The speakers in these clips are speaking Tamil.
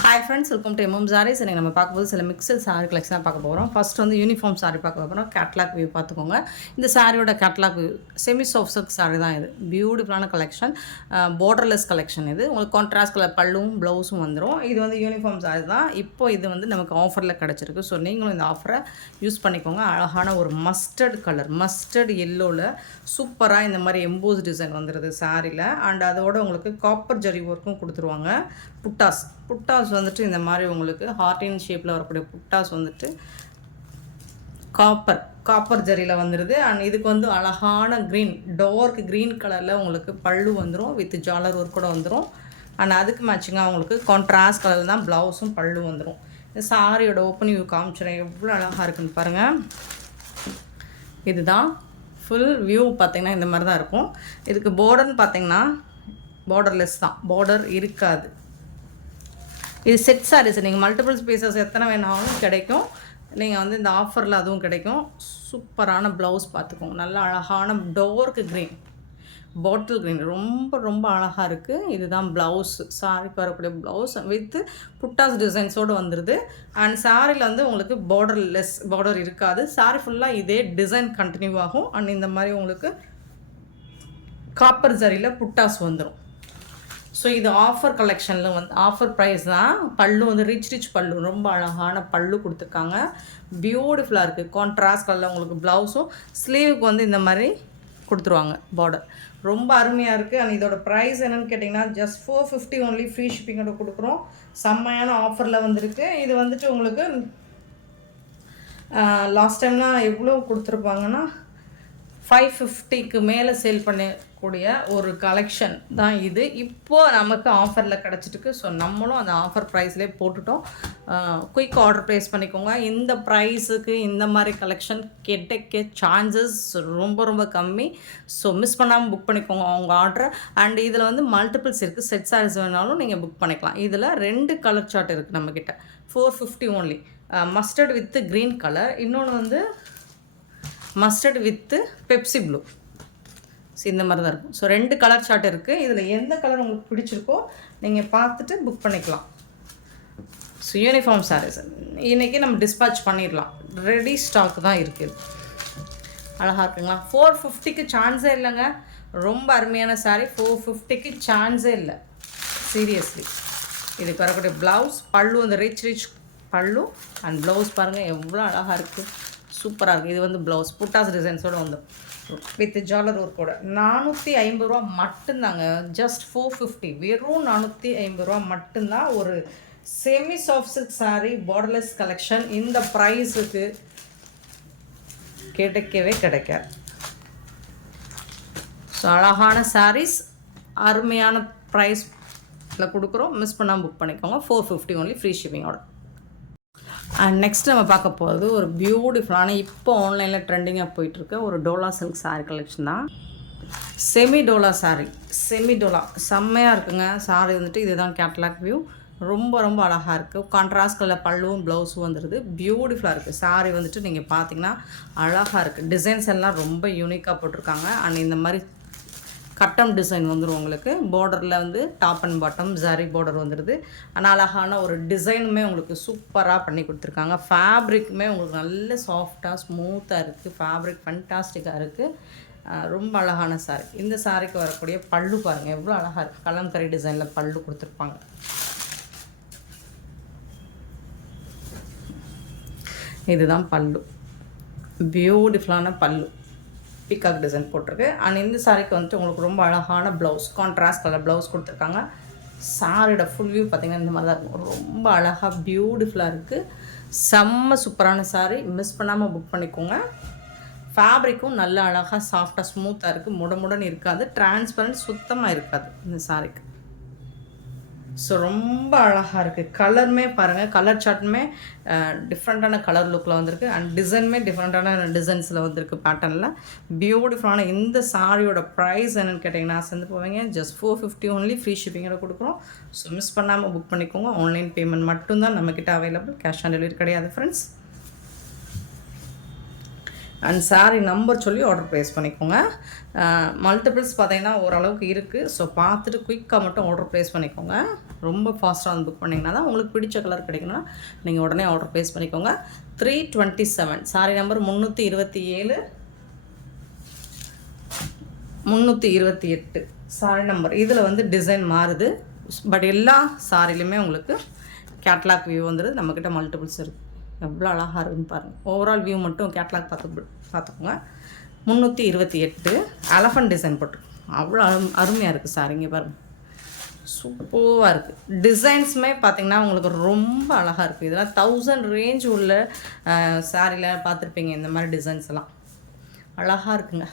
Hi friends, welcome to M M Sarees. இன்றைக்கி நம்ம பார்க்கும்போது சில மிக்சட் சாரீ கலெக்ஷன் தான் பார்க்க போகிறோம். ஃபர்ஸ்ட் வந்து யூனிஃபார்ம் சாரீ பார்க்க போகிறோம். கேட்லாக் வியூ பார்த்துக்கோங்க. இந்த சாரியோட catalogue view semi soft silk sari தான் இது. பியூட்டிஃபுல்லான கலெக்ஷன், பார்டர்லெஸ் கலெக்ஷன். இது உங்களுக்கு கான்ட்ராஸ்ட் கலர் பல்லுவும் ப்ளவுஸும் வந்துடும். இது வந்து யூனிஃபார்ம் சாரீ தான். இப்போ இது வந்து நமக்கு ஆஃபரில் கிடச்சிருக்கு. ஸோ நீங்களும் இந்த ஆஃபரை யூஸ் பண்ணிக்கோங்க. அழகான ஒரு மஸ்டர்ட் கலர், மஸ்டர்ட் எல்லோவில் சூப்பராக இந்த மாதிரி எம்போஸ் டிசைன் வந்துடுது சாரியில். அண்ட் அதோட உங்களுக்கு காப்பர் ஜரி ஒர்க்கும் கொடுத்துருவாங்க. புட்டாஸ் வந்துட்டு இந்த மாதிரி உங்களுக்கு ஹார்டின் ஷேப்பில் வரக்கூடிய புட்டாஸ் வந்துட்டு காப்பர் ஜரியில் வந்துடுது. அண்ட் இதுக்கு வந்து அழகான க்ரீன், டார்க் க்ரீன் கலரில் உங்களுக்கு பல்லு வந்துடும், வித் ஜாலர் ஒர்க் கூட வந்துடும். அண்ட் அதுக்கு மேட்சிங்காக உங்களுக்கு கான்ட்ராஸ்ட் கலரில் தான் ப்ளவுஸும் பல்லு வந்துடும். இந்த சாரியோட ஓப்பனிங் வியூ காமிச்சிடும், எவ்வளோ அழகாக இருக்குன்னு பாருங்கள். இதுதான் ஃபுல் வியூ. பார்த்திங்கன்னா இந்த மாதிரி தான் இருக்கும். இதுக்கு பார்டர்னு பார்த்திங்கன்னா பார்டர்லெஸ் தான், பார்டர் இருக்காது. இது செட் சாரீஸ். நீங்கள் மல்டிபிள் ஸ்பீசஸ் எத்தனை வேணாலும் கிடைக்கும். நீங்கள் வந்து இந்த ஆஃபரில் அதுவும் கிடைக்கும். சூப்பரான ப்ளவுஸ் பார்த்துக்கோங்க. நல்ல அழகான டார்க் க்ரீன், பாட்டில் க்ரீன், ரொம்ப ரொம்ப அழகாக இருக்குது. இதுதான் ப்ளவுஸு, சாரிக்கு வரக்கூடிய ப்ளவுஸ் வித் புட்டாஸ் டிசைன்ஸோடு வந்துடுது. அண்ட் சாரியில் வந்து உங்களுக்கு பார்டர் இருக்காது. சாரி ஃபுல்லாக இதே டிசைன் கண்டினியூ ஆகும். அண்ட் இந்த மாதிரி உங்களுக்கு காப்பர் ஜரியில் புட்டாஸ் வந்துடும். ஸோ இது ஆஃபர் கலெக்ஷனில் வந்து ஆஃபர் ப்ரைஸ் தான். பல்லு வந்து ரிச் பல்லு, ரொம்ப அழகான பல்லு கொடுத்துருக்காங்க. பியூட்டிஃபுல்லாக இருக்குது. கான்ட்ராஸ்ட் கலரில் உங்களுக்கு ப்ளவுஸும், ஸ்லீவுக்கு வந்து இந்த மாதிரி கொடுத்துருவாங்க பார்டர். ரொம்ப அருமையாக இருக்குது. அண்ட் இதோட ப்ரைஸ் என்னென்னு கேட்டிங்கன்னா ஜஸ்ட் 450 ஒன்லி, ஃப்ரீ ஷிப்பிங்கோட கொடுக்குறோம். செம்மையான ஆஃபரில் வந்துருக்கு. இது வந்துட்டு உங்களுக்கு லாஸ்ட் டைம்லாம் எவ்வளோ கொடுத்துருப்பாங்கன்னா 550க்கு மேலே சேல் பண்ணக்கூடிய ஒரு கலெக்ஷன் தான் இது. இப்போது நமக்கு ஆஃபரில் கிடச்சிட்டுக்கு. ஸோ நம்மளும் அந்த ஆஃபர் ப்ரைஸ்லேயே போட்டுட்டோம். குயிக் ஆர்டர் ப்ளேஸ் பண்ணிக்கோங்க. இந்த ப்ரைஸுக்கு இந்த மாதிரி கலெக்ஷன் கிடைக்க சான்சஸ் ரொம்ப ரொம்ப கம்மி. ஸோ மிஸ் பண்ணாமல் புக் பண்ணிக்கோங்க அவங்க ஆர்டரை. அண்ட் இதில் வந்து மல்டிபிள்ஸ் இருக்குது. செட் சாரீஸ் வேணாலும் நீங்கள் புக் பண்ணிக்கலாம். இதில் 2 கலர் சார்ட் இருக்குது நம்மக்கிட்ட. 450 only. Mustard with green colour, இன்னொன்று வந்து mustard with Pepsi blue. So இந்த மாதிரி தான் இருக்கும். ஸோ 2 கலர் சார்ட் இருக்குது. இதில் எந்த கலர் உங்களுக்கு பிடிச்சிருக்கோ நீங்கள் பார்த்துட்டு புக் பண்ணிக்கலாம். ஸோ யூனிஃபார்ம் சாரீஸ் இன்றைக்கி நம்ம டிஸ்பேட்ச் பண்ணிடலாம். ரெடி ஸ்டாக் தான் இருக்குது. அழகாக இருக்குங்களா? 450க்கு சான்ஸே இல்லைங்க. ரொம்ப அருமையான சாரீ. 450க்கு சான்ஸே இல்லை, சீரியஸ்லி. இதுக்கு வரக்கூடிய ப்ளவுஸ், பல்லு வந்து ரிச் பல்லு. அண்ட் ப்ளவுஸ் பாருங்கள் எவ்வளோ அழகாக இருக்குது, சூப்பராக இருக்குது. இது வந்து ப்ளவுஸ் புட்டாஸ் டிசைன்ஸோடு வந்துடும், வித் ஜாலர் ஒர்க்கோட. 450 ரூபா மட்டும்தாங்க. ஜஸ்ட் 450, வெறும் 450 ரூபா மட்டும்தான். ஒரு semi soft silk sari, borderless collection இந்த ப்ரைஸுக்கு கிடைக்காது. ஸோ அழகான சாரீஸ், அருமையான ப்ரைஸில் கொடுக்குறோம். மிஸ் பண்ணாமல் புக் பண்ணிக்கோங்க. 450 ஒன்லி, ஃப்ரீ ஷிப்பிங்கோட. அண்ட் நெக்ஸ்ட் நம்ம பார்க்க போகிறது ஒரு பியூட்டிஃபுல்லான, இப்போ ஆன்லைனில் ட்ரெண்டிங்காக போயிட்டுருக்க ஒரு டோலா சில்க் சாரீ கலெக்ஷன் தான். செமி டோலா சாரீ, செமி டோலா செம்மையாக இருக்குங்க. சாரீ வந்துட்டு இதுதான் கேட்லாக் வியூ. ரொம்ப ரொம்ப அழகாக இருக்குது. கான்ட்ராஸ்ட் கலர் பல்லுவும் ப்ளவுஸும் வந்துடுது. பியூட்டிஃபுல்லாக இருக்குது. சாரீ வந்துட்டு நீங்கள் பார்த்தீங்கன்னா அழகாக இருக்குது. டிசைன்ஸ் எல்லாம் ரொம்ப யூனிக்காக போட்டிருக்காங்க. அண்ட் இந்த மாதிரி கட்டம் டிசைன் வந்துடும் உங்களுக்கு. பார்டரில் வந்து top and bottom zari border வந்துடுது. ஆனால் அழகான ஒரு டிசைனுமே உங்களுக்கு சூப்பராக பண்ணி கொடுத்துருக்காங்க. ஃபேப்ரிக்குமே உங்களுக்கு நல்ல சாஃப்டாக ஸ்மூத்தாக இருக்குது. ஃபேப்ரிக் ஃபண்டாஸ்டிக்காக இருக்குது. ரொம்ப அழகான சாரீ. இந்த சாரீக்கு வரக்கூடிய பல்லு பாருங்கள் எவ்வளோ அழகாக இருக்குது. கலம்கரி டிசைனில் பல்லு கொடுத்துருப்பாங்க. இதுதான் பல்லு, பியூட்டிஃபுல்லான பல்லு, பீகாக் டிசைன் போட்டிருக்கு. அண்ட் இந்த சாரீக்கு வந்துட்டு உங்களுக்கு ரொம்ப அழகான ப்ளவுஸ், கான்ட்ராஸ்ட் கலர் ப்ளவுஸ் கொடுத்துருக்காங்க. சாரியோட ஃபுல் வியூ பார்த்திங்கன்னா இந்த மாதிரி தான் இருக்கும். ரொம்ப அழகாக பியூட்டிஃபுல்லாக இருக்குது. செம்ம சூப்பரான சாரீ. மிஸ் பண்ணாமல் புக் பண்ணிக்கோங்க. ஃபேப்ரிக்கும் நல்ல அழகாக சாஃப்டாக ஸ்மூத்தாக இருக்குது. முடமுடன் இருக்காது. டிரான்ஸ்பரண்ட் சுத்தமாக இருக்காது இந்த சாரீக்கு. ஸோ ரொம்ப அழகாக இருக்குது. கலருமே பாருங்கள், கலர் சார்ட்டுமே டிஃப்ரெண்ட்டான கலர் லுக்கில் வந்திருக்கு. அண்ட் டிசைனுமே டிஃப்ரெண்ட்டான டிசைன்ஸில் வந்திருக்கு, பேட்டர்னில். பியூட்டிஃபுல்லான இந்த சாரியோட ப்ரைஸ் என்னென்னு கேட்டிங்கன்னா சேர்ந்து போவீங்க. ஜஸ்ட் 450 ஒன்லி, ஃப்ரீ ஷிப்பிங்கோட கொடுக்குறோம். ஸோ மிஸ் பண்ணாமல் புக் பண்ணிக்கோங்க. ஆன்லைன் பேமெண்ட் மட்டும்தான் நம்மக்கிட்ட அவைலபிள். கேஷ் ஆன் டெலிவரி கிடையாது ஃப்ரெண்ட்ஸ். அண்ட் சாரீ நம்பர் சொல்லி ஆர்டர் ப்ளேஸ் பண்ணிக்கோங்க. மல்டிபிள்ஸ் பார்த்தீங்கன்னா ஓரளவுக்கு இருக்குது. ஸோ பார்த்துட்டு குயிக்காக மட்டும் ஆர்டர் ப்ளேஸ் பண்ணிக்கோங்க. ரொம்ப ஃபாஸ்ட்டாக வந்து புக் பண்ணிங்கன்னா தான் உங்களுக்கு பிடிச்ச கலர் கிடைக்கணும்னா நீங்கள் உடனே ஆர்டர் ப்ளேஸ் பண்ணிக்கோங்க. 327 சாரீ நம்பர் 327 328 சாரீ நம்பர். இதில் வந்து டிசைன் மாறுது. பட் எல்லா சாரிலையுமே உங்களுக்கு கேட்லாக் வியூ வந்துடுது. நம்மக்கிட்ட மல்டிபிள்ஸ் இருக்குது. எவ்வளோ அழகாக இருக்குன்னு பாருங்கள். ஓவரால் வியூ மட்டும் கேட்லாக் பார்த்துக்கோங்க. 328 எலஃபண்ட் டிசைன் போட்டு அவ்வளோ அருமையாக இருக்குது சார். இங்கே பாருங்கள், சூப்பராக இருக்குது. டிசைன்ஸுமே பார்த்திங்கன்னா உங்களுக்கு ரொம்ப அழகாக இருக்குது. இதெல்லாம் 1000 ரேஞ்ச் உள்ள சாரியில் பார்த்துருப்பீங்க. இந்த மாதிரி டிசைன்ஸ் எல்லாம் அழகாக இருக்குங்க.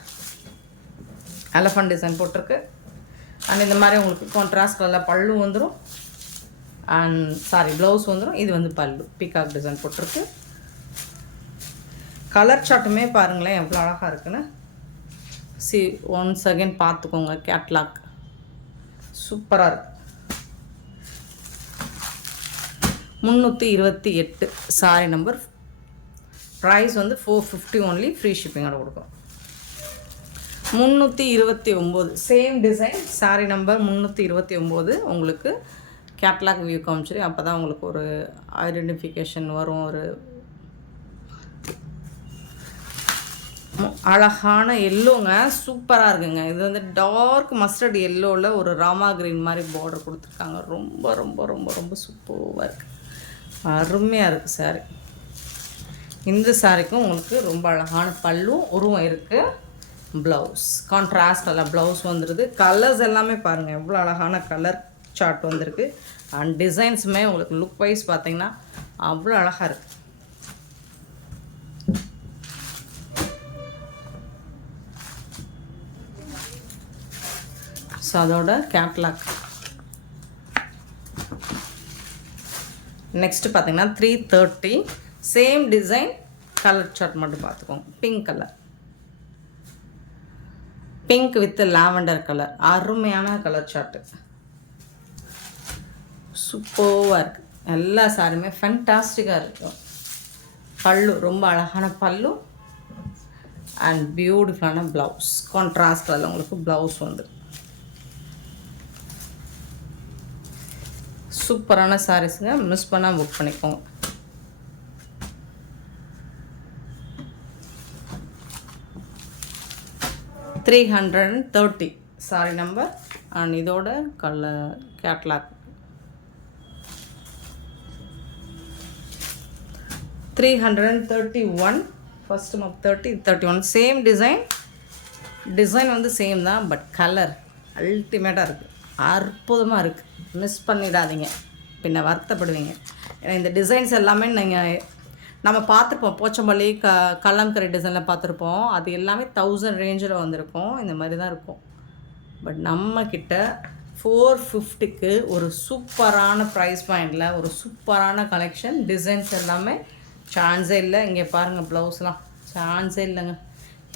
எலஃபண்ட் டிசைன் போட்டிருக்கு. அண்ட் இந்த மாதிரி உங்களுக்கு கான்ட்ராஸ்ட் கலரில் பல்லு வந்துடும். அண்ட் சாரி ப்ளவுஸ் வந்துடும். இது வந்து பல்லு பீகாக் டிசைன் போட்டிருக்கு. கலர் சார்ட்டுமே பாருங்களேன் எவ்வளோ அழகாக இருக்குன்னு. ஒன்ஸ் அகெயின் பார்த்துக்கோங்க. கேட்லாக் சூப்பராக இருக்குது. 328 சாரி நம்பர். ப்ரைஸ் வந்து 450 ஒன்லி. ஃப்ரீ ஷிப்பிங்கோட கொடுக்கும். 329 சேம் டிசைன் சாரீ நம்பர் 329 உங்களுக்கு கேட்லாக் வியூ காமிச்சிரு. அப்போ தான் உங்களுக்கு ஒரு ஐடென்டிஃபிகேஷன் வரும். ஒரு அழகான எல்லோங்க, சூப்பராக இருக்குங்க. இது வந்து டார்க் மஸ்டர்ட் எல்லோவில் ஒரு ராமா கிரீன் மாதிரி பார்டர் கொடுத்துருக்காங்க. ரொம்ப ரொம்ப ரொம்ப ரொம்ப சூப்பராக இருக்குது. அருமையாக இருக்குது சாரீ. இந்த சாரிக்கும் உங்களுக்கு ரொம்ப அழகான பல்லும் உருவம் இருக்குது. ப்ளவுஸ் கான்ட்ராஸ்ட் கலர் ப்ளவுஸ் வந்துடுது. கலர்ஸ் எல்லாமே பாருங்கள் எவ்வளோ அழகான கலர் சார்ட் வந்திருக்கு. அண்ட் டிசைன்ஸுமே உங்களுக்கு லுக் வைஸ் பார்த்தீங்கன்னா அவ்வளோ அழகாக இருக்குது. ஸோ அதோட கேட்லாக். நெக்ஸ்ட்டு பார்த்தீங்கன்னா 330 சேம் டிசைன். கலர் சார்ட் மட்டும் பார்த்துக்கோங்க. Pink colour, pink with lavender colour. அருமையான கலர் சார்ட்டு, சூப்பராக இருக்குது. எல்லா சாரியுமே ஃபேண்டாஸ்டிக்காக இருக்கும். பல்லு ரொம்ப அழகான பல்லு அண்ட் பியூட்டிஃபுல்லான ப்ளவுஸ். கான்ட்ராஸ்ட் கலரில் உங்களுக்கு ப்ளவுஸ் வந்துடும். சூப்பரான சாரீஸுங்க. மிஸ் பண்ணால் புக் பண்ணிக்கோங்க. $330 சாரி நம்பர். அண்ட் இதோட கலர் கேட்லாக் 331. ஃபர்ஸ்ட் மப் 30 31 சேம் டிசைன் வந்து சேம் தான். பட் கலர் அல்டிமேட்டாக இருக்குது. அற்புதமாக இருக்குது. மிஸ் பண்ணிடாதீங்க, பின்ன வருத்தப்படுவீங்க. ஏன்னா இந்த டிசைன்ஸ் எல்லாமே நம்ம பார்த்துருப்போம். போச்சம்பள்ளி கல்லம்கரை டிசைனில் பார்த்துருப்போம். அது எல்லாமே 1000 ரேஞ்சில் வந்திருக்கும். இந்த மாதிரி தான் இருக்கும். பட் நம்மக்கிட்ட 450க்கு ஒரு சூப்பரான ப்ரைஸ் பாயிண்டில் ஒரு சூப்பரான கலெக்ஷன். டிசைன்ஸ் எல்லாமே சான்ஸே இல்லை. இங்கே பாருங்கள், ப்ளவுஸ்லாம் சான்ஸே இல்லைங்க.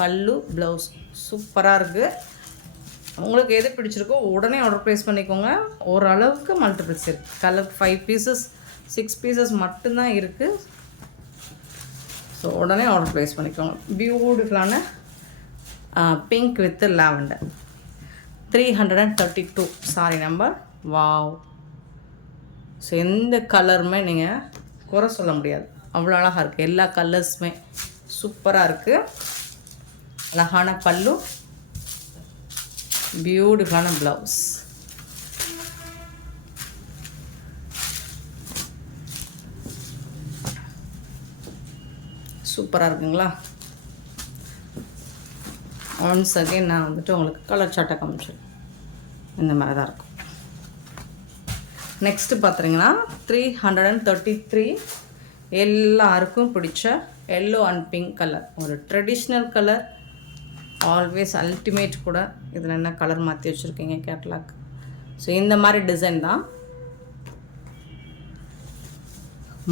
பல்லு ப்ளவுஸ் சூப்பராக இருக்குது. உங்களுக்கு எது பிடிச்சிருக்கோ உடனே ஆர்டர் ப்ளேஸ் பண்ணிக்கோங்க. ஓரளவுக்கு மல்டிபிள்ஸ் இருக்குது. கலர் 5 பீசஸ் 6 பீசஸ் மட்டும்தான் இருக்குது. ஸோ உடனே ஆர்டர் ப்ளேஸ் பண்ணிக்கோங்க. பியூட்டிஃபுல்லான pink with lavender. 332 sorry number. Wow. So எந்த கலருமே நீங்கள் குறை சொல்ல முடியாது. அவ்வளோ அழகாக இருக்குது. எல்லா கலர்ஸுமே சூப்பராக இருக்குது. அழகான பல்லு, பியூட்டிஃபுல்லான ப்ளவுஸ். சூப்பராக இருக்குங்களா? ஒன்ஸ் அகெயின் நான் வந்துட்டு உங்களுக்கு கலர் சார்ட்டை காமிச்சேன். இந்த மாதிரி தான் இருக்கும். நெக்ஸ்ட்டு பார்த்துட்டிங்கன்னா 333 எல்லாருக்கும் பிடிச்ச எல்லோ அண்ட் பிங்க் கலர். ஒரு ட்ரெடிஷ்னல் கலர், ஆல்வேஸ் அல்டிமேட் கூட. இதில் என்ன கலர் மாற்றி வச்சுருக்கீங்க கேட்லாக். ஸோ இந்த மாதிரி டிசைன் தான்.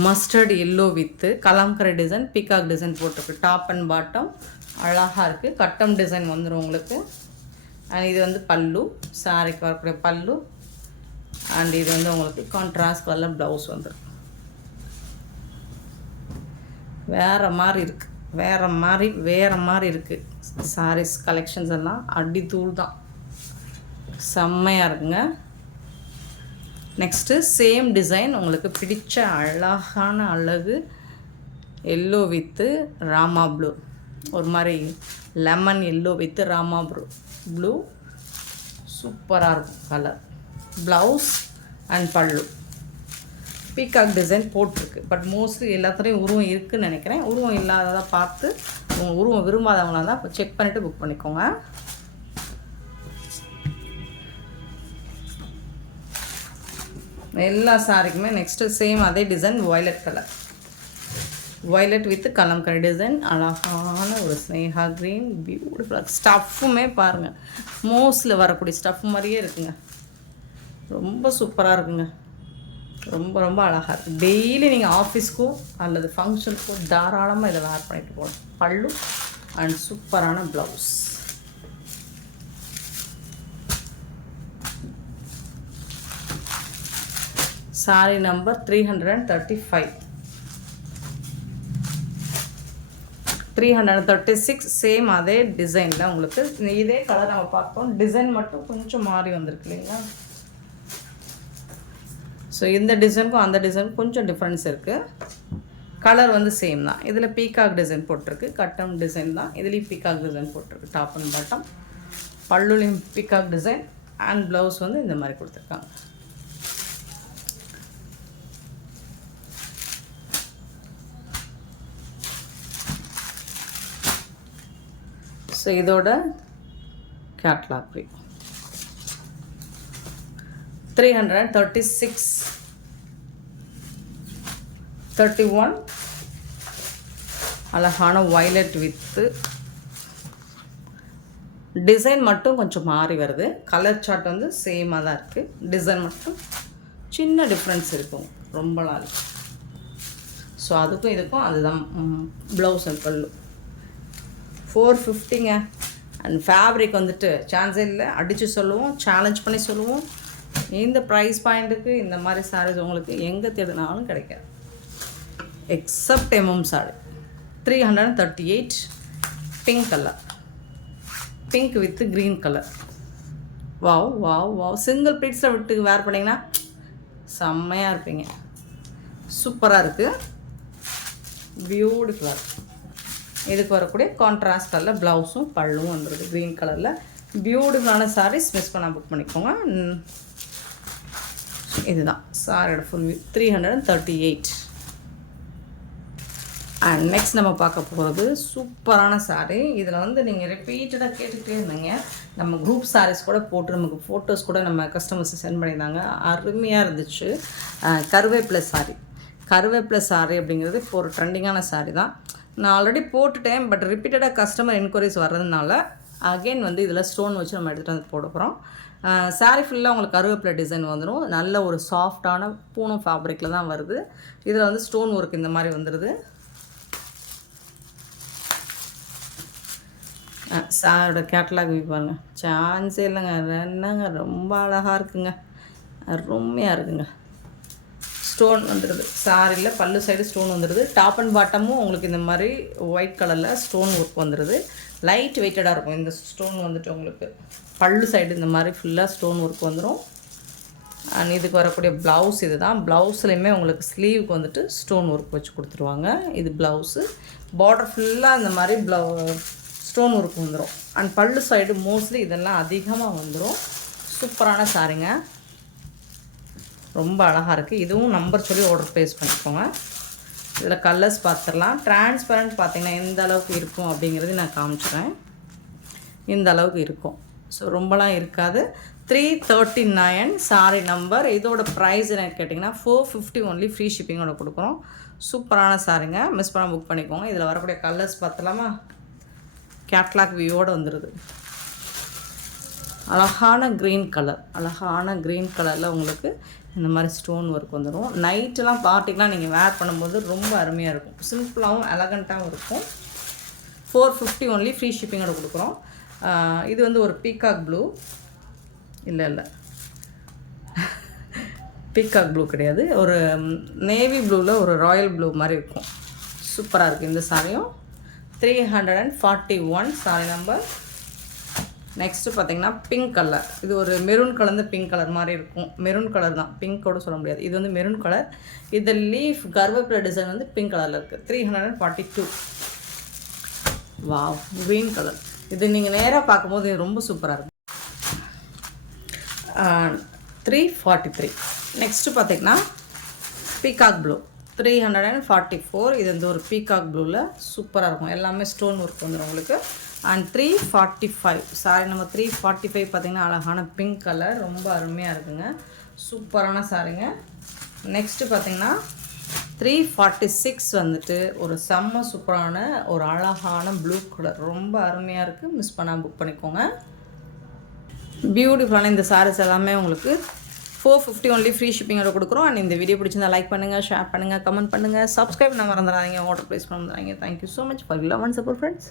Mustard yellow with Kalamkari design, peacock design போட்டிருக்கு. டாப் அண்ட் பாட்டம் அழகாக இருக்குது. கட்டம் டிசைன் வந்துடும் உங்களுக்கு. அண்ட் இது வந்து பல்லு, சாரிக்கு வரக்கூடிய பல்லு. அண்ட் இது வந்து உங்களுக்கு கான்ட்ராஸ்ட் கலர் ப்ளவுஸ் வந்துடும். வேறு மாதிரி இருக்குது. வேறு மாதிரி இருக்குது சாரீஸ் கலெக்ஷன்ஸ் எல்லாம் அடி தூள் தான், செம்மையாக இருக்குங்க. நெக்ஸ்ட்டு சேம் டிசைன் உங்களுக்கு பிடிச்ச அழகான அழகு எல்லோ வித்து ராமா ப்ளூ, ஒரு மாதிரி lemon yellow with Rama blue, சூப்பராக இருக்கும் கலர். ப்ளவுஸ் அண்ட் பல்லு பீகாக் டிசைன் போட்டிருக்கு. பட் மோஸ்ட்லி எல்லாத்துலேயும் உருவம் இருக்குதுன்னு நினைக்கிறேன். உருவம் இல்லாததாக பார்த்து உங்கள் உருவம் விரும்பாதவங்களாக தான் செக் பண்ணிவிட்டு புக் பண்ணிக்கோங்க. எல்லா சாரிக்குமே நெக்ஸ்ட்டு சேம் அதே design violet colour, violet with kalamkari design, அழகான ஒரு ஸ்னேகா க்ரீன், பியூட்டிஃபுல்லாக. ஸ்டஃப்புமே பாருங்கள், மோஸ்டில் வரக்கூடிய ஸ்டஃப் மாதிரியே இருக்குங்க. ரொம்ப சூப்பராக இருக்குங்க, ரொம்ப ரொம்ப அழகாக இருக்குது. டெய்லி நீங்கள் ஆஃபீஸ்க்கோ அல்லது ஃபங்க்ஷனுக்கோ தாராளமாக இதை வேர் பண்ணிட்டு போகலாம். பல்லு அண்ட் சூப்பரான ப்ளவுஸ். சாரி நம்பர் 335, 336 சேம் அதே டிசைனில் உங்களுக்கு இதே கலர் நம்ம பார்த்தோம். டிசைன் மட்டும் கொஞ்சம் மாறி வந்திருக்கு இல்லைங்களா? ஸோ இந்த டிசைனுக்கும் அந்த டிசைனுக்கும் கொஞ்சம் டிஃப்ரென்ஸ் இருக்குது. கலர் வந்து சேம் தான். இதில் பீகாக் டிசைன் போட்டிருக்கு, கட்டம் டிசைன் தான். இதுலேயும் பீகாக் டிசைன் போட்டிருக்கு, டாப் அண்ட் பாட்டம். பல்லுலேயும் பீகாக் டிசைன் அண்ட் ப்ளவுஸ் வந்து இந்த மாதிரி கொடுத்துருக்காங்க. ஸோ இதோட கேட்லாக் ப்ரீ 336, 31 அழகான வயலட் வித்து டிசைன் மட்டும் கொஞ்சம் மாறி வருது. கலர் சார்ட் வந்து சேமாக தான் இருக்குது, டிசைன் மட்டும் சின்ன டிஃப்ரென்ஸ் இருக்கும் ரொம்ப நாள். ஸோ அதுக்கும் இதுக்கும் அதுதான் ப்ளவுஸ் அண்ட் பல்லு. 450ங்க. அண்ட் ஃபேப்ரிக் வந்துட்டு சான்ஸே இல்லை, அடித்து சொல்லுவோம், சேலஞ்ச் பண்ணி சொல்லுவோம். இந்த ப்ரைஸ் பாயிண்ட்டுக்கு இந்த மாதிரி சாரீஸ் உங்களுக்கு எங்கே தேடினாலும் கிடைக்காது, except MM sari. 338 pink colour, pink with green colour. Wow wow wow. Single ப்ளீட்ஸில் விட்டு வேர் பண்ணிங்கன்னா செம்மையாக இருப்பீங்க. சூப்பராக இருக்குது, பியூட்டிஃபுல்லாக இருக்குது. இதுக்கு வரக்கூடிய கான்ட்ராஸ்ட் கலரில் ப்ளவுஸும் பல்லும் வந்துடுது க்ரீன் கலரில். பியூட்டிஃபுல்லான சாரீஸ் மிஸ் பண்ணால் புக் பண்ணிக்கோங்க. இதுதான் சாரியோட ஃபுல் வியூ. 338. அண்ட் நெக்ஸ்ட் நம்ம பார்க்க போகிறது சூப்பரான சாரீ. இதில் வந்து நீங்கள் ரிப்பீட்டடாக கேட்டுக்கிட்டே இருந்தீங்க. நம்ம குரூப் சாரீஸ் கூட போட்டு நமக்கு ஃபோட்டோஸ் கூட நம்ம கஸ்டமர்ஸ் சென்ட் பண்ணியிருந்தாங்க, அருமையாக இருந்துச்சு. கருவேப்பிலை சாரீ. கருவேப்பிலை சாரீ அப்படிங்கிறது இப்போ ஒரு ட்ரெண்டிங்கான சாரீ தான். நான் ஆல்ரெடி போட்டுட்டேன், பட் ரிப்பீட்டடாக கஸ்டமர் என்கொயரிஸ் வர்றதுனால அகெயின் வந்து இதில் ஸ்டோன் வச்சு நம்ம எடுத்துகிட்டு வந்து போட போகிறோம். சாரீ ஃபுல்லாக உங்களுக்கு கருவேப்பிலை டிசைன் வந்துடும். நல்ல ஒரு சாஃப்டான பூனம் ஃபேப்ரிக்கில் தான் வருது. இதில் வந்து ஸ்டோன் ஒர்க் இந்த மாதிரி வந்துடுது. சாரோட கேட்டலாக் வியூ பாருங்க, சான்ஸே இல்லைங்க. என்னங்க ரொம்ப அழகாக இருக்குங்க, அருமையாக இருக்குங்க. ஸ்டோன் வந்துடுது சாரியில், பல்லு சைடு ஸ்டோன் வந்துடுது. டாப் அண்ட் பாட்டமும் உங்களுக்கு இந்த மாதிரி ஒயிட் கலரில் ஸ்டோன் ஒர்க் வந்துடுது. லைட் வெயிட்டடாக இருக்கும் இந்த ஸ்டோன் வந்துட்டு. உங்களுக்கு பல்லு சைடு இந்த மாதிரி ஃபுல்லாக ஸ்டோன் ஒர்க் வந்துடும். அண்ட் இதுக்கு வரக்கூடிய ப்ளவுஸ் இது தான். ப்ளவுஸ்லையுமே உங்களுக்கு ஸ்லீவுக்கு வந்துட்டு ஸ்டோன் ஒர்க் வச்சு கொடுத்துருவாங்க. இது ப்ளவுஸு. பார்டர் ஃபுல்லாக இந்த மாதிரி ஸ்டோன் ஒர்க் வந்துடும். அண்ட் பல்லு சைடு மோஸ்ட்லி இதெல்லாம் அதிகமாக வந்துடும். சூப்பரான சாரிங்க, ரொம்ப அழகாக இருக்குது. இதுவும் நம்பர் சொல்லி ஆர்டர் ப்ளேஸ் பண்ணிக்கோங்க. இதில் கலர்ஸ் பார்த்துடலாம். டிரான்ஸ்பரண்ட் பார்த்திங்கன்னா எந்த அளவுக்கு இருக்கும் அப்படிங்கிறது நான் காமிச்சிடுறேன். இந்த அளவுக்கு இருக்கும். ஸோ ரொம்பலாம் இருக்காது. 339 சாரி நம்பர். இதோட ப்ரைஸ் எனக்கு கேட்டிங்கன்னா 450 ஒன்லி, ஃப்ரீ ஷிப்பிங்கோட கொடுக்குறோம். சூப்பரான சாரிங்க, மிஸ் பண்ண புக் பண்ணிக்கோங்க. இதில் வரக்கூடிய கலர்ஸ் பார்த்தலாமா? கேட்லாக் வியூவோடு வந்துடுது. அழகான க்ரீன் கலர், அழகான க்ரீன் கலரில் உங்களுக்கு இந்த மாதிரி ஸ்டோன் ஒர்க் வந்துடும். நைட்டெலாம் பார்ட்டிக்கெலாம் நீங்கள் வேர் பண்ணும்போது ரொம்ப அருமையாக இருக்கும். சிம்பிளாகவும் எலகண்ட்டாகவும் இருக்கும். 450 ஒன்லி, ஃப்ரீ ஷிப்பிங்கோட கொடுக்குறோம். இது வந்து ஒரு பீகாக் ப்ளூ, இல்லை பீகாக் ப்ளூ கிடையாது, ஒரு நேவி ப்ளூவில் ஒரு ராயல் ப்ளூ மாதிரி இருக்கும். சூப்பராக இருக்குது இந்த சாரியும். 341 சாரி நம்பர். நெக்ஸ்ட்டு பார்த்தீங்கன்னா பிங்க் கலர். இது ஒரு மெரூன் கலந்த பிங்க் கலர் மாதிரி இருக்கும். மெரூன் கலர் தான், பிங்க் கூட சொல்ல முடியாது. இது வந்து மெரூன் கலர். இது லீஃப் கர்வப்பிலை டிசைன் வந்து பிங்க் கலரில் இருக்குது. 342. Wow, green colour. இது நீங்கள் நேராக பார்க்கும்போது இது ரொம்ப சூப்பராக இருக்கும். 343. நெக்ஸ்ட்டு பார்த்தீங்கன்னா பீகாக் ப்ளூ 344. இது வந்து ஒரு பீகாக் ப்ளூவில் சூப்பராக இருக்கும். எல்லாமே ஸ்டோன் ஒர்க் வந்துடும் உங்களுக்கு. அண்ட் 345 சாரி நம்ம 345 பார்த்திங்கன்னா அழகான பிங்க் கலர், ரொம்ப அருமையாக இருக்குங்க, சூப்பரான சாரிங்க. நெக்ஸ்ட்டு பார்த்திங்கன்னா 346 வந்துட்டு ஒரு செம்ம சூப்பரான ஒரு அழகான ப்ளூ கலர், ரொம்ப அருமையாக இருக்குது. மிஸ் பண்ணாமல் புக் பண்ணிக்கோங்க. பியூட்டிஃபுல்லான இந்த சாரீஸ் எல்லாமே உங்களுக்கு 450 ஒன்லி ஃப்ரீ ஷிப்பிங்கோட கொடுக்குறோம். அண்ட் இந்த வீடியோ பிடிச்சிருந்தா லைக் பண்ணுங்கள், ஷேர் பண்ணுங்கள், கமெண்ட் பண்ணுங்கள், சப்ஸ்கிரைப் பண்ண மறந்துடாதீங்க, ஆர்டர் ப்ளேஸ் பண்ண மறந்துடாதீங்க. Thank you so much for love and support friends.